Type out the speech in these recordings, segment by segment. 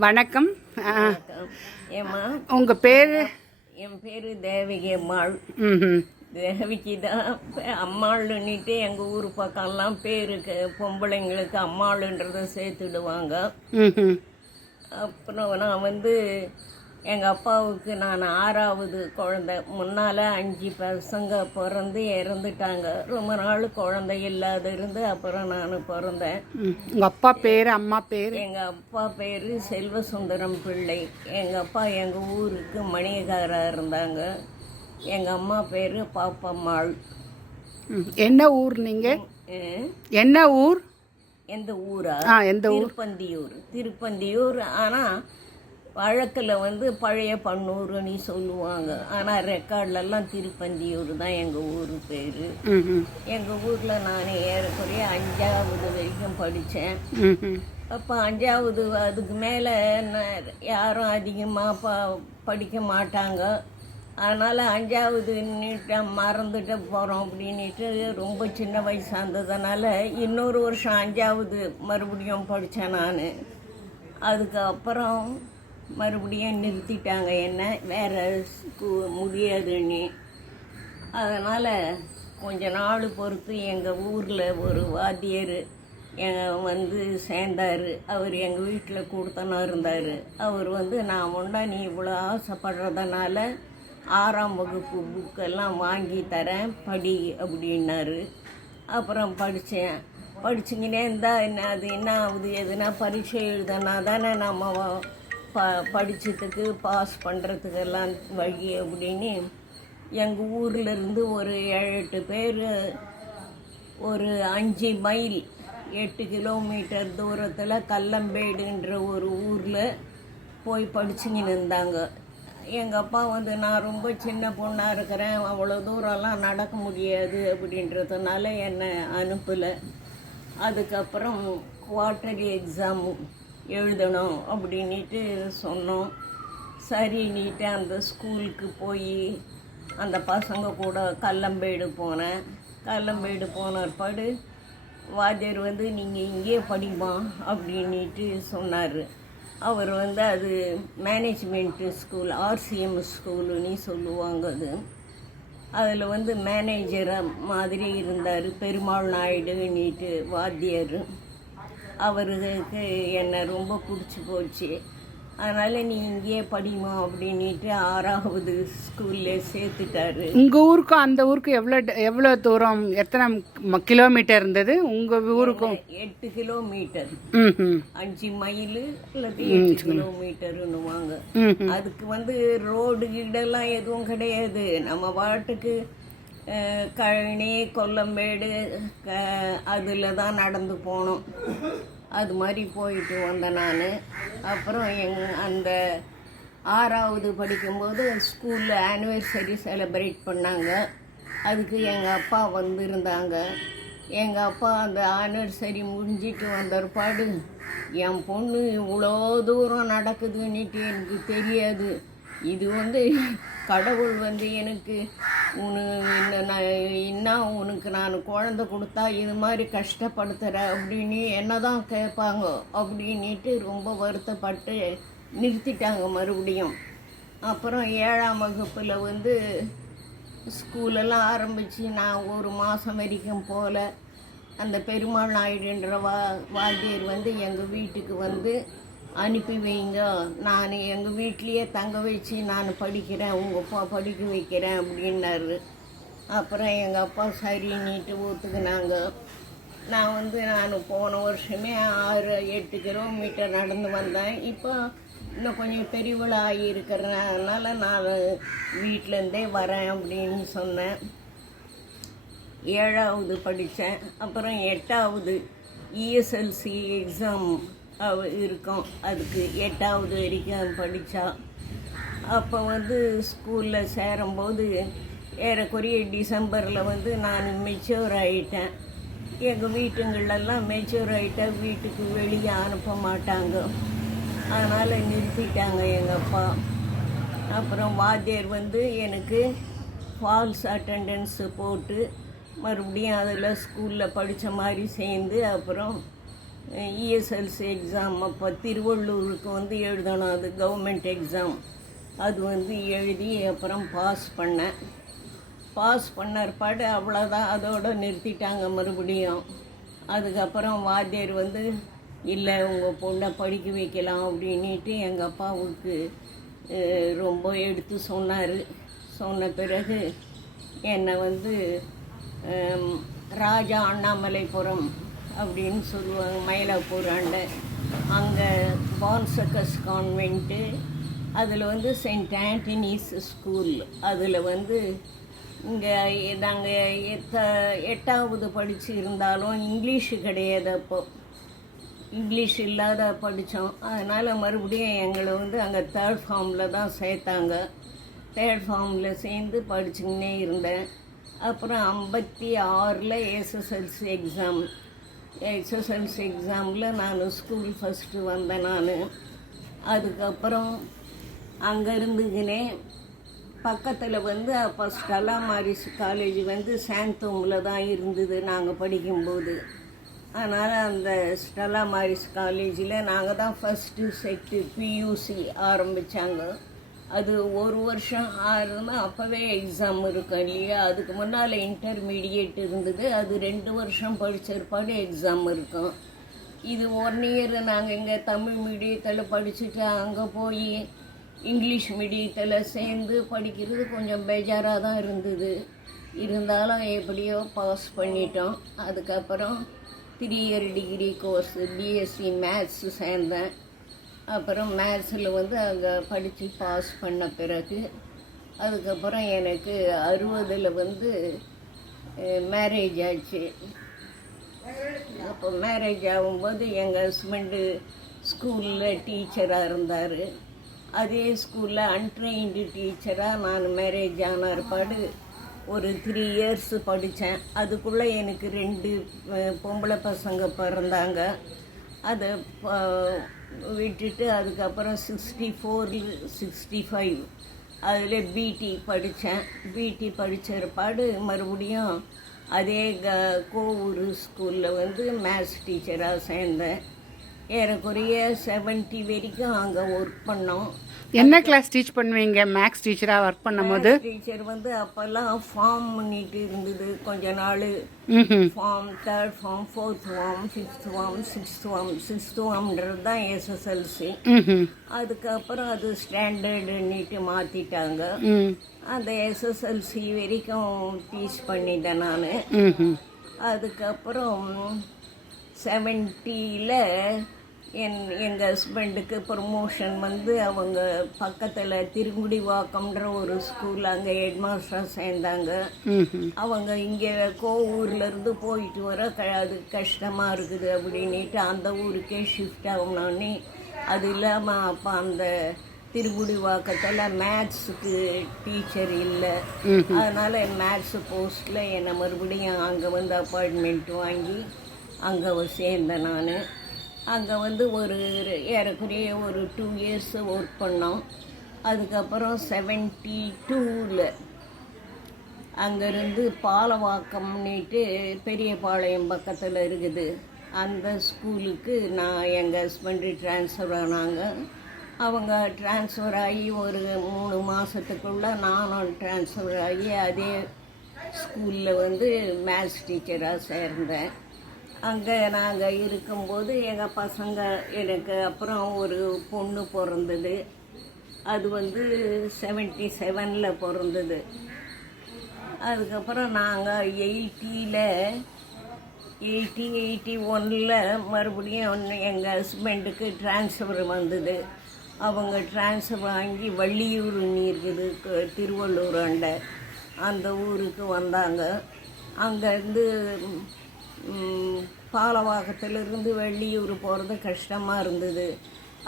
வணக்கம். ஏம்மா, உங்கள் பேர்? என் பேர் தேவகி அம்மாள். தேவகி தான் அம்மாளுன்னுட்டு எங்கள் ஊர் பக்கம்லாம் பேருக்கு பொம்பளைங்களுக்கு அம்மாளுன்றதை சேர்த்துடுவாங்க. அப்புறம் நான் எங்கள் அப்பாவுக்கு நான் 6வது குழந்தை. முன்னால் 5 பசங்க பிறந்து இறந்துட்டாங்க. ரொம்ப நாள் குழந்தை இல்லாத இருந்து அப்புறம் நான் பிறந்தேன். உங்கள் அப்பா பேர், அம்மா பேர்? எங்கள் அப்பா பேர் செல்வசுந்தரம் பிள்ளை. எங்கள் அப்பா எங்கள் ஊருக்கு மணிகாராக இருந்தாங்க. எங்கள் அம்மா பேர் பாப்பம்மாள். என்ன ஊர் நீங்கள்? என்ன ஊர்? எந்த ஊரா? எந்த ஊர்? திருப்பந்தியூர். திருப்பந்தியூர். ஆனால் வழக்கில் பழைய பன்னூர்னு சொல்லுவாங்க. ஆனால் ரெக்கார்ட்லலாம் திருப்பந்தியூர் தான் எங்கள் ஊர் பேர். எங்கள் ஊரில் நான் ஏறக்குறைய 5வது வரைக்கும் படித்தேன். அப்போ 5வது அதுக்கு மேலே யாரும் அதிகமாக படிக்க மாட்டாங்க. அதனால் 5வது மறந்துட்டு போகிறோம் அப்படின்ட்டு ரொம்ப சின்ன வயசாக இருந்ததுனால இன்னொரு வருஷம் 5வது மறுபடியும் படித்தேன் நான். அதுக்கப்புறம் மறுபடியும் நிறுத்திட்டாங்க என்ன, வேறு முடியாதுன்னு. அதனால் கொஞ்ச நாள் பொறுத்து எங்கள் ஊரில் ஒரு வாத்தியர் சேர்ந்தார். அவர் எங்கள் வீட்டில் கொடுத்தனா இருந்தார். அவர் நான் நீ இவ்வளோ ஆசைப்படுறதுனால 6ஆம் வகுப்பு புக்கெல்லாம் வாங்கி தரேன் படி அப்படின்னாரு. அப்புறம் படித்தேன். படிச்சுக்கினே இருந்தால் அது என்ன ஆகுது, எதுனா பரீட்சை எழுதுனா தானே நம்ம படித்ததுக்கு பாஸ் பண்ணுறதுக்கெல்லாம் வழி அப்படின்னு எங்கள் ஊர்லேருந்து ஒரு 7-8 பேர் ஒரு 5 மைல் 8 கிலோமீட்டர் தூரத்தில் கல்லம்பேடுன்ற ஒரு ஊரில் போய் படிச்சுக்கின்னு இருந்தாங்க. எங்கள் அப்பா நான் ரொம்ப சின்ன பொண்ணாக இருக்கிறேன், அவ்வளோ தூரம்லாம் நடக்க முடியாது அப்படின்றதுனால என்னை அனுப்பலை. அதுக்கப்புறம் குவார்ட்டர்லி எக்ஸாம் எழுதணும் அப்படின்ட்டு சொன்னோம். சரின்னுட்டு அந்த ஸ்கூலுக்கு போய் அந்த பசங்க கூட கல்லம்பேடு போனேன். கல்லம்பேடு போன பிற்பாடு வாத்தியர் நீங்கள் இங்கே படிமா அப்படின்ட்டு சொன்னார். அவர் அது மேனேஜ்மெண்ட்டு ஸ்கூல், RCM ஸ்கூலுன்னு சொல்லுவாங்க. அதில் மேனேஜராக மாதிரி இருந்தார் பெருமாள் நாயுடுன்னுட்டு வாத்தியர். அவருக்கு என்னை ரொம்ப பிடிச்சி போச்சு. அதனால் நீ இங்கேயே படிமா அப்படின்ட்டு 6வது ஸ்கூல்லே சேர்த்துட்டாரு. உங்கள் ஊருக்கும் அந்த ஊருக்கும் எவ்வளோ தூரம், எத்தனை கிலோமீட்டர் இருந்தது உங்கள் ஊருக்கும்? 8 கிலோமீட்டர். 5 மைலு இல்லாட்டி 8 கிலோமீட்டருன்னுவாங்க. அதுக்கு ரோடு கீடெல்லாம் எதுவும் கிடையாது. நம்ம பாட்டுக்கு கழனி கொல்லம்பேடு அதில் தான் நடந்து போனோம். அது மாதிரி போயிட்டு வந்தேன் நான். அப்புறம் அந்த 6வது படிக்கும்போது ஸ்கூலில் ஆனிவர்சரி செலிப்ரேட் பண்ணாங்க. அதுக்கு எங்கள் அப்பா வந்திருந்தாங்க. எங்கள் அப்பா அந்த ஆனிவர்சரி முடிஞ்சிட்டு வந்த பிற்பாடு என் பொண்ணு இவ்வளோ தூரம் நடக்குதுன்னுட்டு எனக்கு தெரியாது. இது கடவுள் எனக்கு உனக்கு நான் குழந்தை கொடுத்தா இது மாதிரி கஷ்டப்படுத்துகிற அப்படின்னு என்ன தான் கேட்பாங்க அப்படின்ட்டு ரொம்ப வருத்தப்பட்டு நிறுத்திட்டாங்க மறுபடியும். அப்புறம் 7ஆம் வகுப்பில் ஸ்கூலெல்லாம் ஆரம்பித்து நான் ஒரு மாதம் வரைக்கும் போல் அந்த பெருமாள் நாயுடுன்ற வாத்தியர் எங்கள் வீட்டுக்கு அனுப்பி வைங்க, நான் எங்கள் வீட்லேயே தங்க வச்சு நான் படிக்கிறேன், உங்கள் அப்பா படிக்க வைக்கிறேன் அப்படின்னாரு. அப்புறம் எங்கள் அப்பா சரின்னுட்டு ஒத்துக்குனாங்க. நான் போன வருஷமே 6-8 கிலோமீட்டர் நடந்து வந்தேன். இப்போ இன்னும் கொஞ்சம் பெரியவளாக ஆகியிருக்கிறதுனால நான் வீட்டிலேருந்தே வரேன் அப்படின்னு சொன்னேன். 7வது படித்தேன். அப்புறம் 8வது ESLC எக்ஸாம் இருக்கும். அதுக்கு 8வது வரைக்கும் படித்தா. அப்போ ஸ்கூலில் சேரும்போது ஏறக்குறைய டிசம்பரில் நான் மெச்சூர் ஆகிட்டேன். எங்கள் வீட்டுங்களெல்லாம் மெச்சூர் ஆகிட்டா வீட்டுக்கு வெளியே அனுப்ப மாட்டாங்க. அதனால் நிறுத்திட்டாங்க எங்கள் அப்பா. அப்புறம் வாத்தியர் எனக்கு ஃபால்ஸ் அட்டெண்டன்ஸு போட்டு மறுபடியும் அதில் ஸ்கூலில் படித்த மாதிரி சேர்ந்து அப்புறம் இஎஸ்எல்சி எக்ஸாம் அப்போ திருவள்ளூருக்கு வந்து எழுதணும், அது கவர்மெண்ட் எக்ஸாம். அது வந்து எழுதி அப்புறம் பாஸ் பண்ணேன். பாஸ் பண்ணற்பாடு அவ்வளோதான், அதோடு நிறுத்திட்டாங்க மறுபடியும். அதுக்கப்புறம் வாத்தியார் வந்து இல்லை உங்கள் பொண்ணை படிக்க வைக்கலாம் அப்படின்ட்டு எங்கள் அப்பாவுக்கு ரொம்ப எடுத்து சொன்னார். சொன்ன பிறகு என்னை வந்து ராஜா அண்ணாமலைபுரம் அப்படின்னு சொல்லுவாங்க, மயிலாப்பூராண்ட, அங்கே பான்சகஸ் கான்வென்ட்டு, அதில் வந்து செயின்ட் ஆண்டனிஸ் ஸ்கூல், அதில் வந்து இங்கே நாங்கள் 8வது படித்து இருந்தாலும் இங்கிலீஷு கிடையாது, அப்போ இங்கிலீஷ் இல்லாத படித்தோம். அதனால் மறுபடியும் எங்களை வந்து அங்கே 3rd ஃபார்மில் தான் சேர்த்தாங்க. 3rd ஃபார்மில் சேர்ந்து படிச்சுக்கினே இருந்தேன். அப்புறம் 56ல் எஸ்எஸ்எல்சி எக்ஸாமில் நான் ஸ்கூல் ஃபஸ்ட்டு வந்தேன் நான். அதுக்கப்புறம் அங்கே இருந்துக்கினே பக்கத்தில் வந்து அப்போ ஸ்டெல்லா மாரிஸ் காலேஜ் வந்து சாந்தோமில் தான் இருந்தது நாங்கள் படிக்கும்போது. அதனால் அந்த ஸ்டெல்லா மாரிஸ் காலேஜில் நாங்கள் தான் ஃபஸ்ட்டு செட்டு பியூசி ஆரம்பித்தாங்க. அது 1 வருஷம் ஆறுனா அப்போவே எக்ஸாம் இருக்கும் இல்லையா, அதுக்கு முன்னால் இன்டர்மீடியேட் இருந்தது, அது 2 வருஷம் படிச்சிருப்பாடு எக்ஸாம் இருக்கும். இது 1 இயர் நாங்கள் இங்கே தமிழ் மீடியத்தில் படிச்சுட்டு அங்கே போய் இங்கிலீஷ் மீடியத்தில் சேர்ந்து படிக்கிறது கொஞ்சம் பேஜாராக தான் இருந்தது. இருந்தாலும் எப்படியோ பாஸ் பண்ணிட்டோம். அதுக்கப்புறம் 3 year degree course BSc maths சேர்ந்தேன். அப்புறம் மேத்ஸில் வந்து அங்கே படித்து பாஸ் பண்ண பிறகு அதுக்கப்புறம் எனக்கு 60ல் வந்து மேரேஜ் ஆச்சு. அப்போ மேரேஜ் ஆகும்போது எங்கள் ஹஸ்பண்டு ஸ்கூலில் டீச்சராக இருந்தார். அதே ஸ்கூலில் அன்ட்ரெயின்டு டீச்சராக நான் மேரேஜ் ஆன ஏற்பாடு ஒரு 3 இயர்ஸ் படித்தேன். அதுக்குள்ளே எனக்கு 2 பொம்பளை பசங்க பிறந்தாங்க. அதை விட்டுட்டு அதுக்கப்புறம் 64 65 அதில் பிடி படித்தேன். பிடி படித்த ஏற்பாடு மறுபடியும் அதே கோவூர் ஸ்கூலில் வந்து மேத்ஸ் டீச்சராக சேர்ந்தேன். ஏறக்குறைய 70 வரைக்கும் அங்கே ஒர்க் பண்ணோம். என்ன கிளாஸ் டீச் பண்ணுவீங்க மேக்ஸ் டீச்சராக ஒர்க் பண்ணும்போது? டீச்சர் வந்து அப்போல்லாம் ஃபார்ம் பண்ணிட்டு இருந்தது கொஞ்ச நாள். Form 3rd form 4th form 5th form 6th form 6th ஃபார்ம்ன்றது தான் எஸ்எஸ்எல்சி. அதுக்கப்புறம் அது ஸ்டாண்டர்டுன்னுட்டு மாற்றிட்டாங்க. அந்த எஸ்எஸ்எல்சி வரைக்கும் டீச் பண்ணிட்டேன் நான். அதுக்கப்புறம் 70ல் எங்கள் ஹஸ்பண்டுக்கு ப்ரமோஷன் வந்து அவங்க பக்கத்தில் திருங்குடிவாக்கம்ன்ற ஒரு ஸ்கூல் அங்கே ஹெட்மாஸ்டராக சேர்ந்தாங்க. அவங்க இங்கே கோவூர்லேருந்து போயிட்டு வர அது கஷ்டமாக இருக்குது அப்படின்ட்டு அந்த ஊருக்கே ஷிஃப்ட் ஆகணும்னு. அது இல்லாமல் அப்போ அந்த திருங்குடிவாக்கத்தில் மேத்ஸுக்கு டீச்சர் இல்லை. அதனால் மேத்ஸு போஸ்ட்டில் என்னை மறுபடியும் அங்கே வந்து அப்பாயின்மெண்ட் வாங்கி அங்கே சேர்ந்தேன் நான். அங்கே வந்து ஒரு ஏறக்குறைய ஒரு 2 இயர்ஸ் ஒர்க் பண்ணோம். அதுக்கப்புறம் 72ல் அங்கேருந்து பாலவாக்கம்னுட்டு பெரியபாளையம் பக்கத்தில் இருக்குது, அந்த ஸ்கூலுக்கு நான் எங்கள் ஹஸ்பண்டு ட்ரான்ஸ்ஃபர் ஆனாங்க. அவங்க ட்ரான்ஸ்ஃபர் ஆகி ஒரு 3 மாதத்துக்குள்ளே நானும் ட்ரான்ஸ்ஃபர் ஆகி அதே ஸ்கூலில் வந்து மேத்ஸ் டீச்சராக சேர்ந்தேன். அங்கே நாங்கள் இருக்கும்போது எங்கள் பசங்க எனக்கு அப்புறம் ஒரு பொண்ணு பிறந்தது. அது வந்து 77ல் பிறந்தது. அதுக்கப்புறம் நாங்கள் 81ல் மறுபடியும் எங்கள் ஹஸ்பண்டுக்கு ட்ரான்ஸ்ஃபர் வந்தது. அவங்க ட்ரான்ஸ்ஃபர் வாங்கி வள்ளியூர்னு இருக்குது திருவள்ளூராண்ட, அந்த ஊருக்கு வந்தாங்க. அங்கேருந்து பாலவாக்கத்திலிருந்து வெள்ளியூர் போகிறது கஷ்டமாக இருந்தது.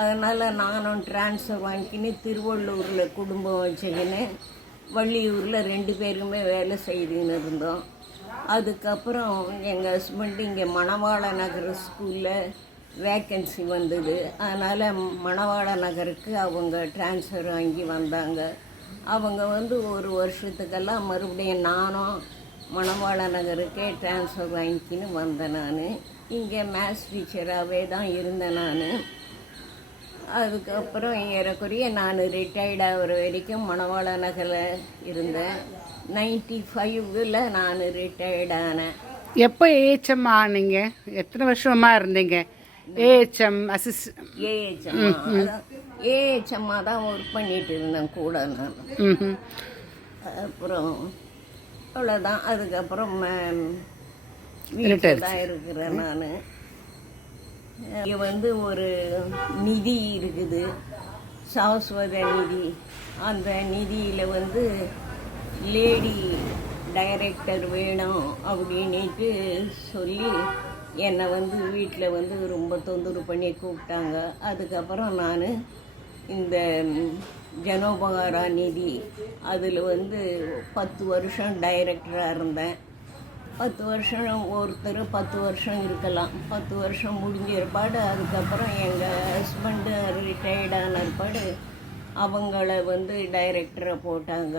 அதனால் நானும் ட்ரான்ஸ்ஃபர் வாங்கிக்கின்னு திருவள்ளூரில் குடும்பம் வச்சுக்கின்னு வள்ளியூரில் 2 பேருமே வேலை செய்துன்னு இருந்தோம். அதுக்கப்புறம் எங்கள் ஹஸ்பண்டு இங்கே மணவாள நகர் ஸ்கூலில் வேக்கன்சி வந்தது. அதனால் மணவாள நகருக்கு அவங்க ட்ரான்ஸ்ஃபர் வாங்கி வந்தாங்க. அவங்க வந்து 1 வருஷத்துக்கெல்லாம் மறுபடியும் நானும் மணவாள நகருக்கே ட்ரான்ஸ்ஃபர் வாங்கிக்கின்னு வந்தேன் நான். இங்கே மேத்ஸ் டீச்சராகவே தான் இருந்தேன் நான். அதுக்கப்புறம் ஏறக்குறைய நான் ரிட்டையர்ட் ஆகிற வரைக்கும் மணவாள நகரில் இருந்தேன். 95ல் நான் ரிட்டையர்ட் ஆனேன். எப்போ ஏஹெச்எம் ஆனீங்க? எத்தனை வருஷமாக இருந்தீங்க ஏஹெச்எம் ஏஹெச்எம்மா தான் ஒர்க் பண்ணிட்டு இருந்தேன் கூட நான். அப்புறம் அவ்வளோதான். அதுக்கப்புறம் வீட்டில் தான் இருக்கிறேன் நான். இங்கே ஒரு நிதி இருக்குது, சாஸ்வத நிதி. அந்த நிதியில் லேடி டைரக்டர் வேணும் அப்படின்ட்டு சொல்லி என்னை வீட்டில் ரொம்ப தொந்தரவு பண்ணி கூப்பிட்டாங்க. அதுக்கப்புறம் நான் இந்த ஜனோபகாரா நிதி அதில் 10 வருஷம் டைரக்டராக இருந்தேன். 10 வருஷம் ஒருத்தர் 10 வருஷம் இருக்கலாம். 10 வருஷம் முடிஞ்ச ஏற்பாடு அதுக்கப்புறம் எங்கள் ஹஸ்பண்டு ரிட்டையர்ட் ஆன ஏற்பாடு அவங்கள டைரக்டரை போட்டாங்க.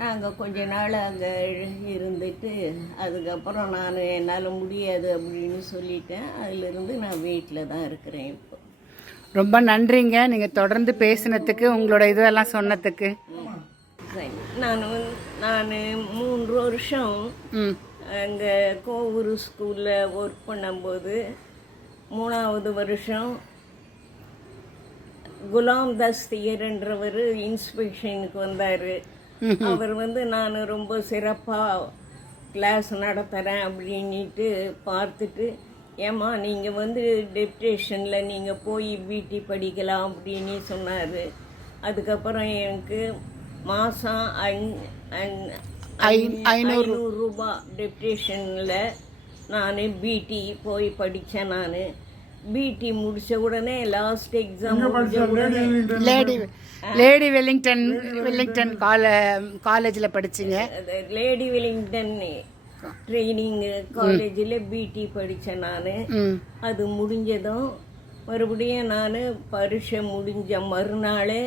நாங்கள் கொஞ்ச நாள் அங்கே இருந்துட்டு அதுக்கப்புறம் நான் என்னால் முடியாது அப்படின்னு சொல்லிட்டேன். அதிலிருந்து நான் வீட்டில் தான் இருக்கிறேன் இப்போ. ரொம்ப நன்றிங்க நீங்கள் தொடர்ந்து பேசினதுக்கு, உங்களோட இதெல்லாம் சொன்னதுக்கு. நான் 3 வருஷம் அங்கே கோவூர் ஸ்கூலில் ஒர்க் பண்ணும்போது 3வது வருஷம் குலாம் தஸ்தியர்ன்றவர் இன்ஸ்பெக்ஷனுக்கு வந்தார். அவர் நான் ரொம்ப சிறப்பாக கிளாஸ் நடத்துகிறேன் அப்படின்ட்டு பார்த்துட்டு, ஏம்மா நீங்கள் டெப்டேஷனில் நீங்கள் போய் பிடி படிக்கலாம் அப்படின்னு சொன்னார். அதுக்கப்புறம் எனக்கு மாதம் 500 ரூபா டெப்டேஷனில் நான் பிடி போய் படித்தேன். நான் பிடி முடித்த உடனே லாஸ்ட் எக்ஸாம் முடிஞ்ச உடனே லேடி வெல்லிங்டன் காலேஜில் படிச்சிங்க. லேடி வெல்லிங்டன் ட்ரைனிங் காலேஜில் பிடி படித்தேன் நான். அது முடிஞ்சதும் மறுபடியும் நான் பரீட்சை முடிஞ்ச மறுநாள்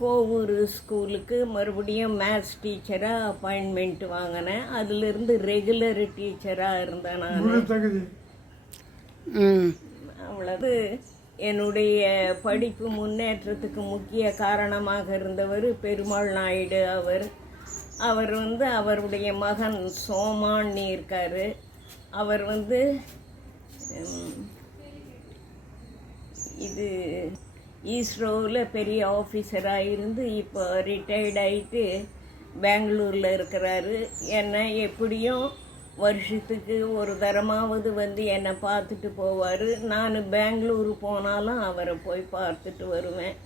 கோவூர் ஸ்கூலுக்கு மறுபடியும் மேத்ஸ் டீச்சராக அப்பாயின்மெண்ட் வாங்கினேன். அதிலிருந்து ரெகுலர் டீச்சராக இருந்தேன் நான். அவ்வளவு என்னுடைய படிப்பு முன்னேற்றத்துக்கு முக்கிய காரணமாக இருந்தவர் பெருமாள் நாயுடு. அவர் அவருடைய மகன் சோமான்னு இருக்கார். அவர் இது இஸ்ரோவில் பெரிய ஆஃபீஸராக இருந்து இப்போ ரிட்டையர்ட் ஆகிட்டு பெங்களூரில் இருக்கிறாரு. என்னை எப்படியும் வருஷத்துக்கு ஒரு தரமாவது என்னை பார்த்துட்டு போவார். நான் பெங்களூரு போனாலும் அவரை போய் பார்த்துட்டு வருவேன்.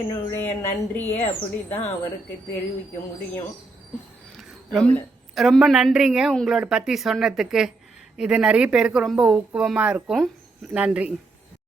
என்னுடைய நன்றியை அப்படி தான் அவருக்கு தெரிவிக்க முடியும். ரொம்ப நன்றிங்க உங்களோட பற்றி சொன்னதுக்கு. இது நிறைய பேருக்கு ரொம்ப ஊக்குவமாக இருக்கும். நன்றி.